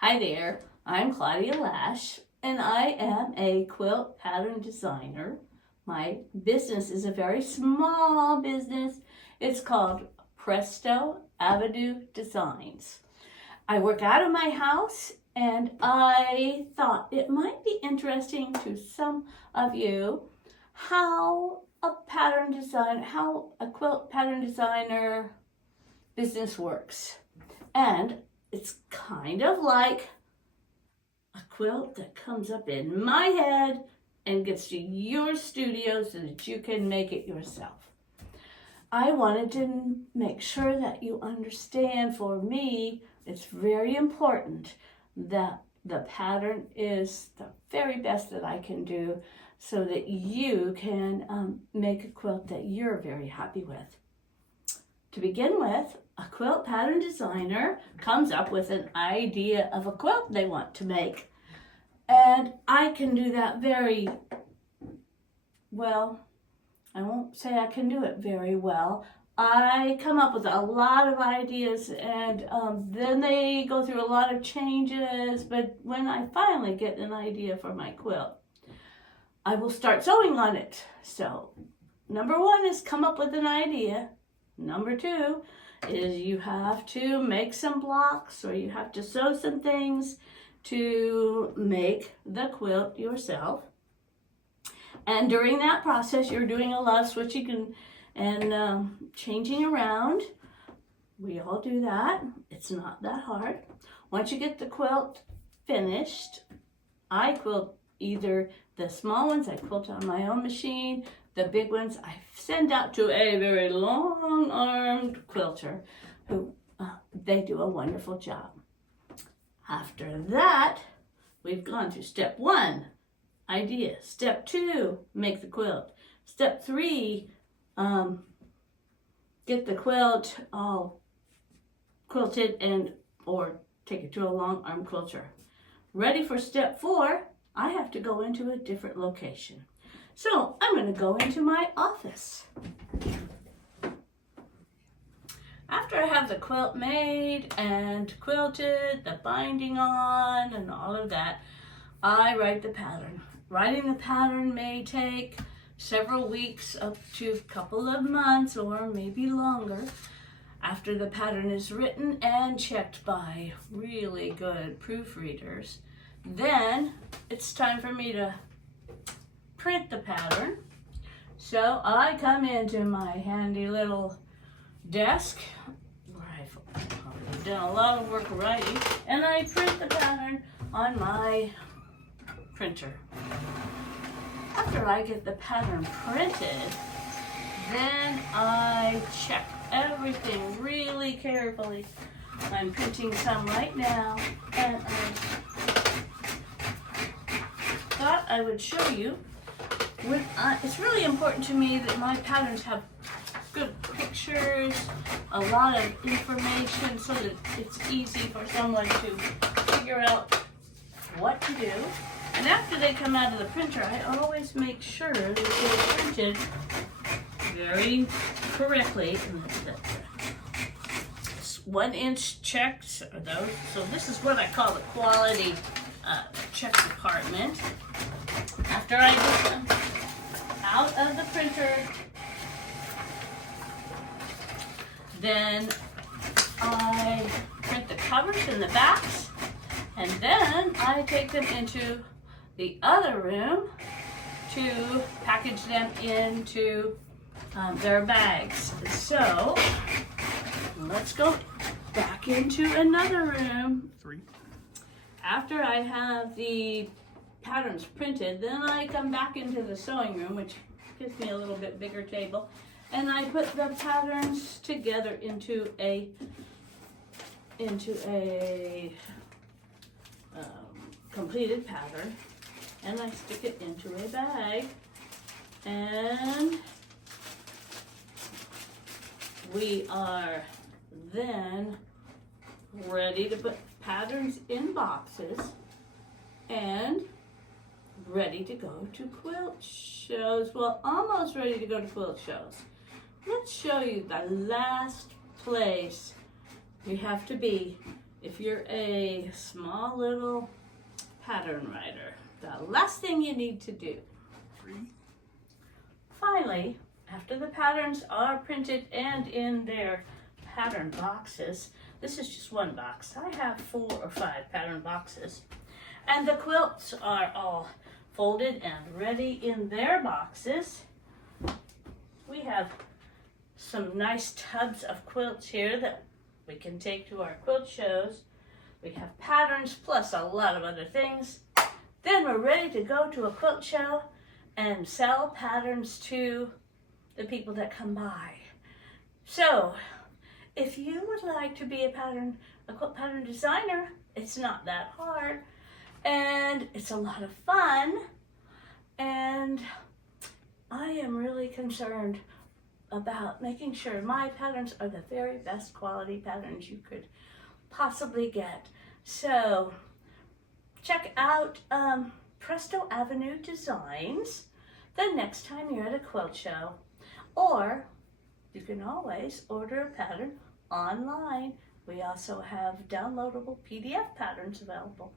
Hi there, I'm Claudia Lash, and I am a quilt pattern designer. My business is a very small business. It's called Presto Avenue Designs. I work out of my house, and I thought it might be interesting to some of you how a quilt pattern designer business works. And it's kind of like a quilt that comes up in my head and gets to your studio so that you can make it yourself. I wanted to make sure that you understand, for me, it's very important that the pattern is the very best that I can do so that you can make a quilt that you're very happy with. To begin with, a quilt pattern designer comes up with an idea of a quilt they want to make. And I can do that very well. I won't say I can do it very well. I come up with a lot of ideas, and then they go through a lot of changes. But when I finally get an idea for my quilt, I will start sewing on it. So, number one is come up with an idea. Number two is you have to make some blocks, or you have to sew some things to make the quilt yourself. And during that process, you're doing a lot of switching and changing around. We all do that. It's not that hard. Once you get the quilt finished, I quilt either the small ones, I quilt on my own machine. The big ones I send out to a very long-armed quilter who they do a wonderful job. After that, we've gone through step one, idea. Step two, make the quilt. Step three, get the quilt all quilted or take it to a long-arm quilter. Ready for step four, I have to go into a different location. So I'm going to go into my office. After I have the quilt made and quilted, the binding on and all of that, I write the pattern. Writing the pattern may take several weeks up to a couple of months or maybe longer after the pattern is written and checked by really good proofreaders. Then it's time for me to print the pattern. So I come into my handy little desk where I've done a lot of work writing, and I print the pattern on my printer. After I get the pattern printed, then I check everything really carefully. I'm printing some right now, and I thought I would show you. It's really important to me that my patterns have good pictures, a lot of information, so that it's easy for someone to figure out what to do. And after they come out of the printer, I always make sure that they're printed very correctly. 1 inch checks are those. So this is what I call the quality check department. After I get them out of the printer, then I print the covers and the backs, and then I take them into the other room to package them into their bags. So let's go back into another room. After I have the patterns printed, then I come back into the sewing room, which gives me a little bit bigger table, and I put the patterns together into a completed pattern, and I stick it into a bag, and we are then ready to put patterns in boxes and ready to go to quilt shows. Well, almost ready to go to quilt shows. Let's show you the last place we have to be if you're a small little pattern writer, the last thing you need to do. Finally, after the patterns are printed and in their pattern boxes, this is just one box. I have 4 or 5 pattern boxes. And the quilts are all folded and ready in their boxes. We have some nice tubs of quilts here that we can take to our quilt shows. We have patterns plus a lot of other things. Then we're ready to go to a quilt show and sell patterns to the people that come by. So, if you would like to be a quilt pattern designer, it's not that hard, and it's a lot of fun, and I am really concerned about making sure my patterns are the very best quality patterns you could possibly get. So, check out Presto Avenue Designs the next time you're at a quilt show. Or you can always order a pattern online. We also have downloadable PDF patterns available.